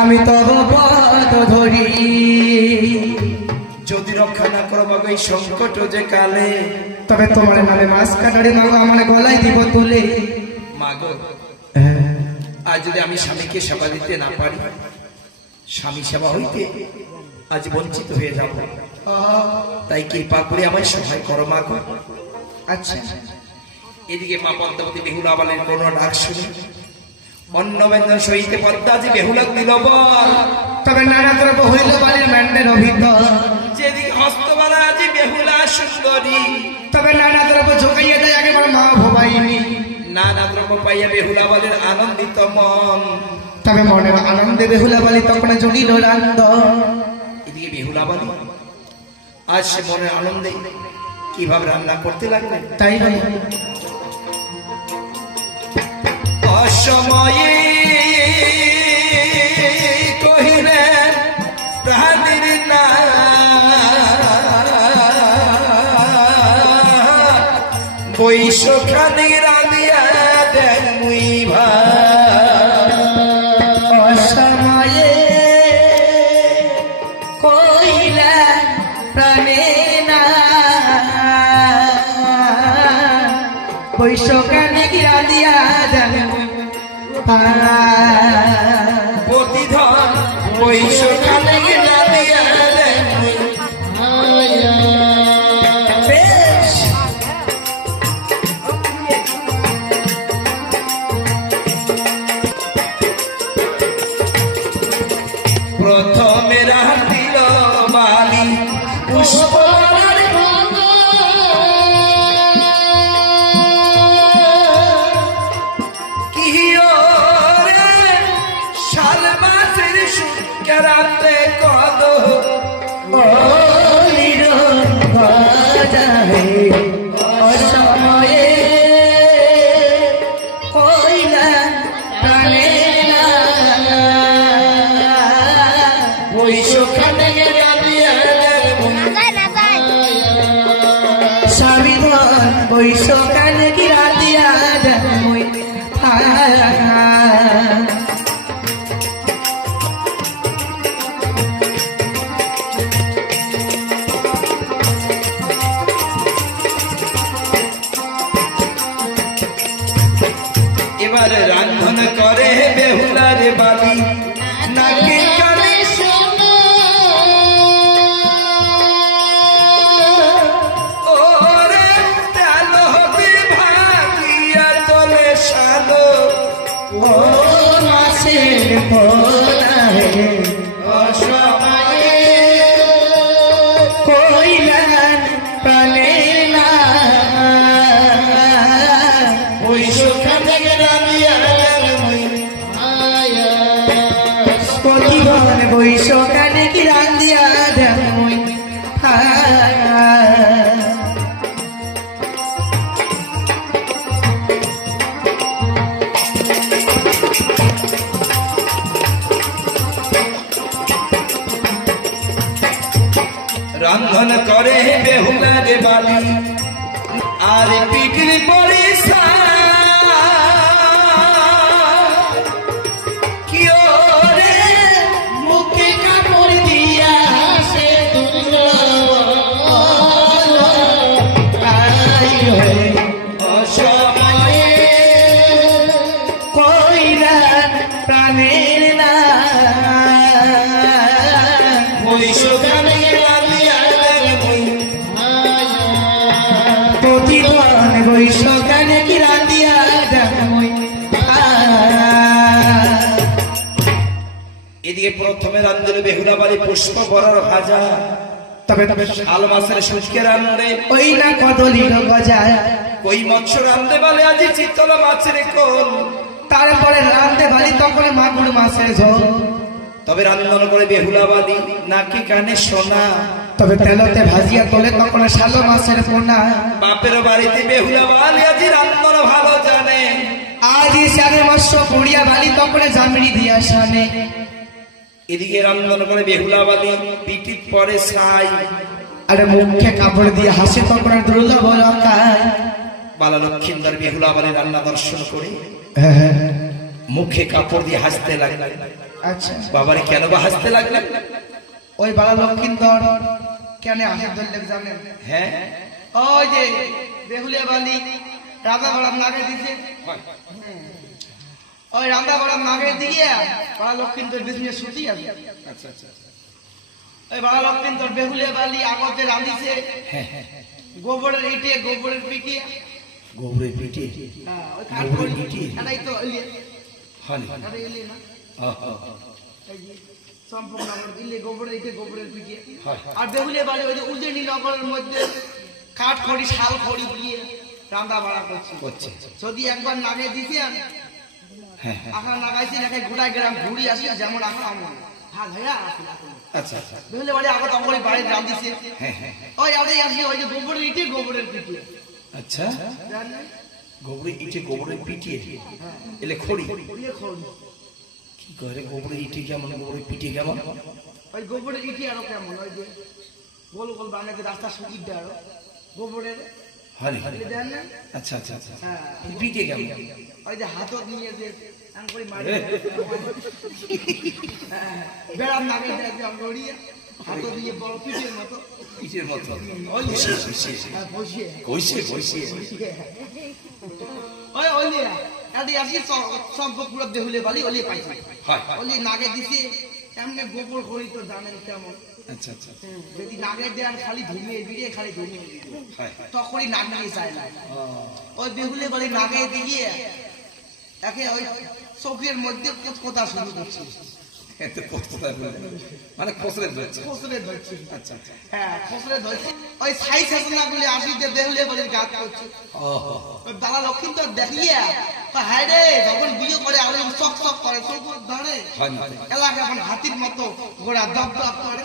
আমি তব পদ ধরি, যদি রক্ষা না করো মাগো এই সংকট যে কালে, তবে তোমার নামে মাছ কাটারি মাগো আমার গলায় দিব তুলে। মাগো আজ যদি আমি স্বামীকে সেবা দিতে না পারি, স্বামী সেবা হইতে আজ বঞ্চিত হয়ে যাব, তাই কৃপা করে আমায় সহায় করো মাগো। আচ্ছা। এদিকে মা পদ্মাবতী বেহুলা বালের কোন ডাক শুনে অন্য ব্যঞ্জন সহিতে পদ্মা যে বেহুলা দিল বল, তবে নানা দ্রব্য হইল বালির ম্যান্ডের অভিতর, যেদিকে হস্তবালা আজি বেহুলা সুন্দরী, তবে নানা দ্রব্য ঝোঁকাইয়া দেয় একেবারে মা ভবাইনি। নানা দ্রব্য পাইয়া বেহুলা বালের আনন্দিত মন, তবে মনের আনন্দে বেহুলা বালি তখন জড়িল রান্দ। এদিকে বেহুলা বালি আজ সে মনের আনন্দে কিভাবে রান্না করতে লাগলেন, তাই বলে অসময়ে কহিলেন প্রাণীর না বৈশখানি রাধিয়া দেন মুই অসময়ে কইলা প্রাণে না বৈশখানে গিরা দিয়া দেন প্রতিধন বৈশখানে রাধিয়া দেন মুই। বেশ প্রথমে রাধিল বালি পুষ্প রাতে কদ অসময়ে কইলা প্রাণে না বৈশখানে স্বামীধন বৈশখানে গিরা দিয়া দেন মুই এবার রান্ধন করে বেহুলার বালি নাকি কানে ওরে তেল হবে ভাগিয়া তলে সালো ও মাসের ভোলায় অসময়ে কইলান প্রাণে না বৈশখানে রাধিয়া দেন মুই। প্রতিভন বৈশখানে কি রান্দিয়া দেন মুই রন্ধন করে বেহুলার বালি আর পিটির পরে কি রে মুখে কাপড় দিয়া সে অসময়ে কইলান প্রাণের না বৈশখানে রাধিয়া দেন মুই। প্রতিভন বৈশখানে কি রান্দিয়া দেন মুই এদিকে প্রথমে রান্ধল বেহুলা বালি পুষ্প বড়ার ভাজা, তবে তবে শাল মাছের শুটকে রান্ধে, ওই না কদলির গজায়, কই মৎস্য রান্ধে বলে আজি চিতল মাছের কোল, তারপরে রান্ধে ভালি তখন মাগুর মাছের ঝোল, তবে রান্ধন করে বেহুলা বালি নাকি কানে সোনা, তবে তেলতে ভাজিয়া তোলে তখন শালো মাছের পোনা। বাপের বাড়িতে বেহুলা বালি আজি রান্ধন ভালো জানে, আজ সারে মৎস্য পুড়িয়া ভালি তখন জামড়ি দিয়া সানে। এদিকে রান্ধন করে বেহুলা বালি পিটিত পরে ছাই, আরে মুখে কাপড় দিয়ে হাসে তখন আর দুর্লভ লঙ্কায়। বালা লক্ষিন্দর বেহুলা বালির রান্না দর্শন করে হ্যাঁ হ্যাঁ মুখে কাপড় দিয়ে হাসতে লাগলেন। আচ্ছা বাবারে কেন বা হাসতে লাগলেন? ওই বালা লক্ষিন্দর কেন হাসি ধরলেন জানেন? হ্যাঁ ওই যে বেহুলিয়া বালি রাধা বড়ার নাগে দিছে, ওই রাধা বড়ার নাগে দিয়ে বালা লক্ষিন্দর বিজনেস ছুটি আছে। আচ্ছা আচ্ছা ওই বালা লক্ষিন্দর বেহুলিয়া বালি আগতে রাঁধিছে হ্যাঁ হ্যাঁ গোবরের ইটে গোবরের পিঠে। গোবরের পিঠে হ্যাঁ ওই গোবরের পিঠে এটাই তো ইলে হন এটাই ইলে না এই যে সম্পূর্ণ আমার ইলে গোবরের ইটে গোবরের পিঠে। আর বেহুলিয়া বালি ওই যে উজেনি নগরের মধ্যে কাঠ খড়ি শাল খড়ি দিয়ে রান্না বাড়া করছে। যদি একবার নাগে দিতে আখা নাগাইছি নাকি গোটাই গ্রাম ঘুরি আসি যেমন আখা আমার ভাগ হয়ে আসি। আচ্ছা আচ্ছা বেহুলিয়া বাড়ি আগত আমার বাড়ির রাঁধিছে হ্যাঁ হ্যাঁ ওই আরে আসি ওই যে গোবরের ইটে গোবরের পিঠে। আচ্ছা জানেন গোবরের ইটে গোবরের পিঠে এলে খড়ি ইয়ে খড়ি কি করে গোবরের ইটে কেমন গোবরের পিঠে কেমন? ওই গোবরের ইটে আরো কেমন ওই যে গোল গোল বানাতে রাস্তা সুবিধা আরো গোবরের হন দেন না। আচ্ছা আচ্ছা আচ্ছা হ্যাঁ পিঠে কেমন? ওই যে হাতত নিয়ে যে আঙ্গুলি মারি বেড়ার নামে আঙ্গুলিয়া হাত দিয়ে বড় পিঠের মতো পিঠের মতো ওই বসিয়ে বসিয়ে বসিয়ে বসিয়ে ওই ওলিয়া এদি আসি সম্পর্ক পুরো বেহুলে বালি ওলি পাইছে হয় ওলি নাগে দিছে এমনি গোবর করি তো জানেন কেমন। আচ্ছা আচ্ছা যদি নাগে দেন খালি ধুমিয়ে বিড়ে খালি ধুমিয়ে হয় তখনই নাগ নিয়ে যায় না। ওই বেহুলে বালি নাগে দিয়ে একে ওই চোখের মধ্যে কথা শুরু করছে এত কষ্টটা মানে খসরে ধরছে খসরে ধরছে। আচ্ছা আচ্ছা হ্যাঁ খসরে ধরছে ওই ছাই ছেচনা গুলি আসি যে বেহুলে বালির গাছ করছে। ওই বালা লক্ষ্মী তো দেখিয়ে হ্যাঁ রে যখন বিয়ে করে আরো চক চক করে চোখ ধরে হয় এলাকা এখন হাতির মতো ঘোড়া দপ দপ করে।